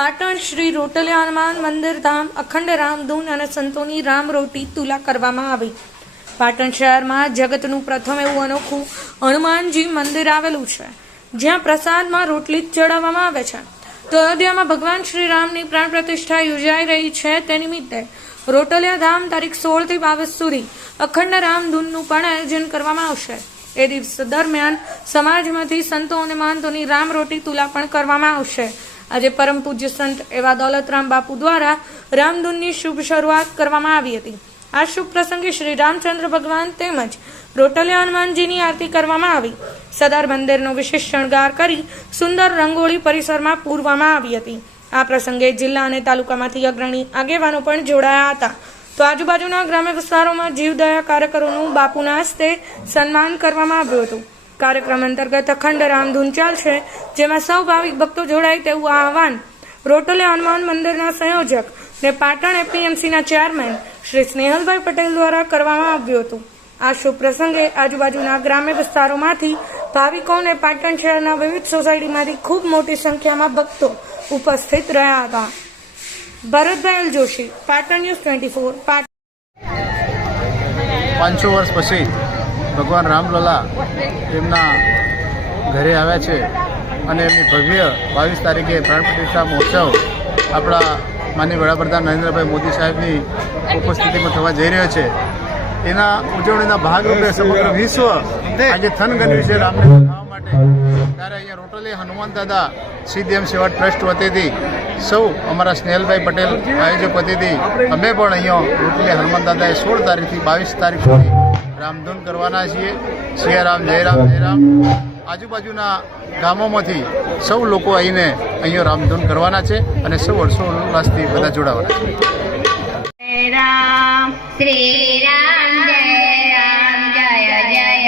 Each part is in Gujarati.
પાટણ શ્રી રોટલિયા હનુમાન મંદિર ધામ અખંડ રામધૂન અને સંતોની રામ રોટી તુલા કરવામાં આવી। પાટણ શહેરમાં જગતનું પ્રથમ એવું અનોખું હનુમાનજી મંદિર આવેલું છે, જ્યાં પ્રસાદમાં રોટલી ચડાવવામાં આવે છે। તો અયોધ્યામાં ભગવાન શ્રી રામની પ્રાણ પ્રતિષ્ઠા યોજાઈ રહી છે, તે નિમિત્તે રોટલિયા ધામ તારીખ 16 થી 22 સુધી અખંડ રામધૂનનું પણ આયોજન કરવામાં આવશે। એ દિવસ દરમિયાન સમાજમાંથી સંતો અને મહંતોની રામ રોટી તુલા પણ કરવામાં આવશે। આજે પરમ પૂજ્ય સંત એવા દौलतराम બાપુ દ્વારા રામધૂનની શુભ શરૂઆત કરવામાં આવી હતી। આ શુભ પ્રસંગે શ્રી રામચંદ્ર ભગવાન તેમજ રોટલિયા હનુમાનજીની આરતી કરવામાં આવી। સદર મંદિરનો વિશેષ શણગાર કરી સુંદર રંગોળી પરિસરમાં પૂરવામાં આવી હતી। આ પ્રસંગે જિલ્લા અને તાલુકામાંથી અગ્રણી આગેવાનો પણ જોડાયા હતા। તો આજુબાજુના ગ્રામ્ય વિસ્તારોમાં જીવદયા કાર્યકરોનું બાપુના હસ્તે સન્માન કરવામાં આવ્યું હતું। કાર્યક્રમ અંતર્ગત અખંડ રામધૂન ચાલશે, જેમાં સૌ ભાવિક ભક્તો જોડાય તેવું આહવાન રોટલિયા હનુમાન મંદિરના સંયોજક ને પાટણ એપીએમસીના ચેરમેન શ્રી સ્નેહલભાઈ પટેલ દ્વારા કરવામાં આવ્યું હતું। આ શુભ પ્રસંગે આજુબાજુના ગ્રામ્ય વિસ્તારોમાંથી ભાવિકો અને પાટણ શહેરના વિવિધ સોસાયટીમાંથી ખૂબ મોટી સંખ્યામાં ભક્તો ઉપસ્થિત રહ્યા હતા। ભરતભાઈ જોશી, પાટણ ન્યૂઝ 24, પાટણ। 500 વર્ષ પછી ભગવાન રામલલા એમના ઘરે આવ્યા છે અને એમની ભવ્ય 22 તારીખે પ્રાણ પ્રતિષ્ઠા મહોત્સવ આપણા માનનીય વડાપ્રધાન નરેન્દ્રભાઈ મોદી સાહેબની ઉપસ્થિતિમાં થવા જઈ રહ્યો છે। એના ઉજવણીના ભાગરૂપે સમગ્ર વિશ્વ આજે થનગન્યું છે રામને દેખાવા માટે। ત્યારે અહીંયા રોટલિયા હનુમાન દાદા સીધેમ સેવા ટ્રસ્ટ વતીથી સૌ અમારા સ્નેહલભાઈ પટેલ આયોજક વતીથી અમે પણ અહીંયા રોટલિયા હનુમાન દાદાએ 16 તારીખથી 22 તારીખ સુધી રામધૂન કરવાના છીએ। સિયા રામ, જય રામ, જય રામ। આજુબાજુના ગામોમાંથી સૌ લોકો આવીને અહીંયા રામધૂન કરવાના છે અને સૌ હર્ષોલ્લાસથી બધા જોડાવાના છે। રામ શ્રી રામ, જય રામ, જય જય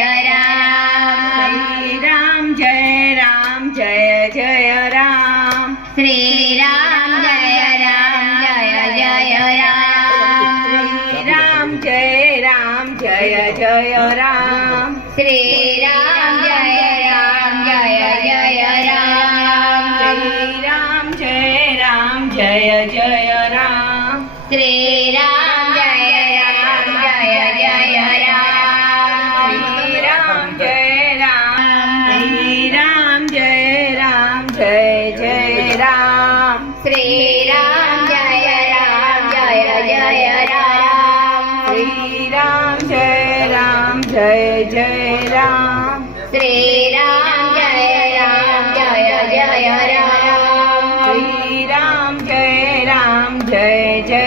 રામ, શ્રી રામ, જય રામ, જય જય રામ, શ્રી રામ, જય રામ, જય જય રામ, શ્રી રામ, જય રામ, જય જય રામ, શ્રી રામ, જય રામ, જય જય રામ, શ્રી રામ, જય રામ, જય જય રામ, શ્રી રામ, જય રામ, જય જય રામ, શ્રી રામ, જય રામ, શ્રી રામ, જય રામ, જય જય રામ, શ્રી રામ, જય રામ, જય જય રામ, શ્રી રામ, જય રામ, જય જય રામ, શ્રી રામ, જય રામ, જય જય રામ, શ્રી રામ, જય રામ, જય જય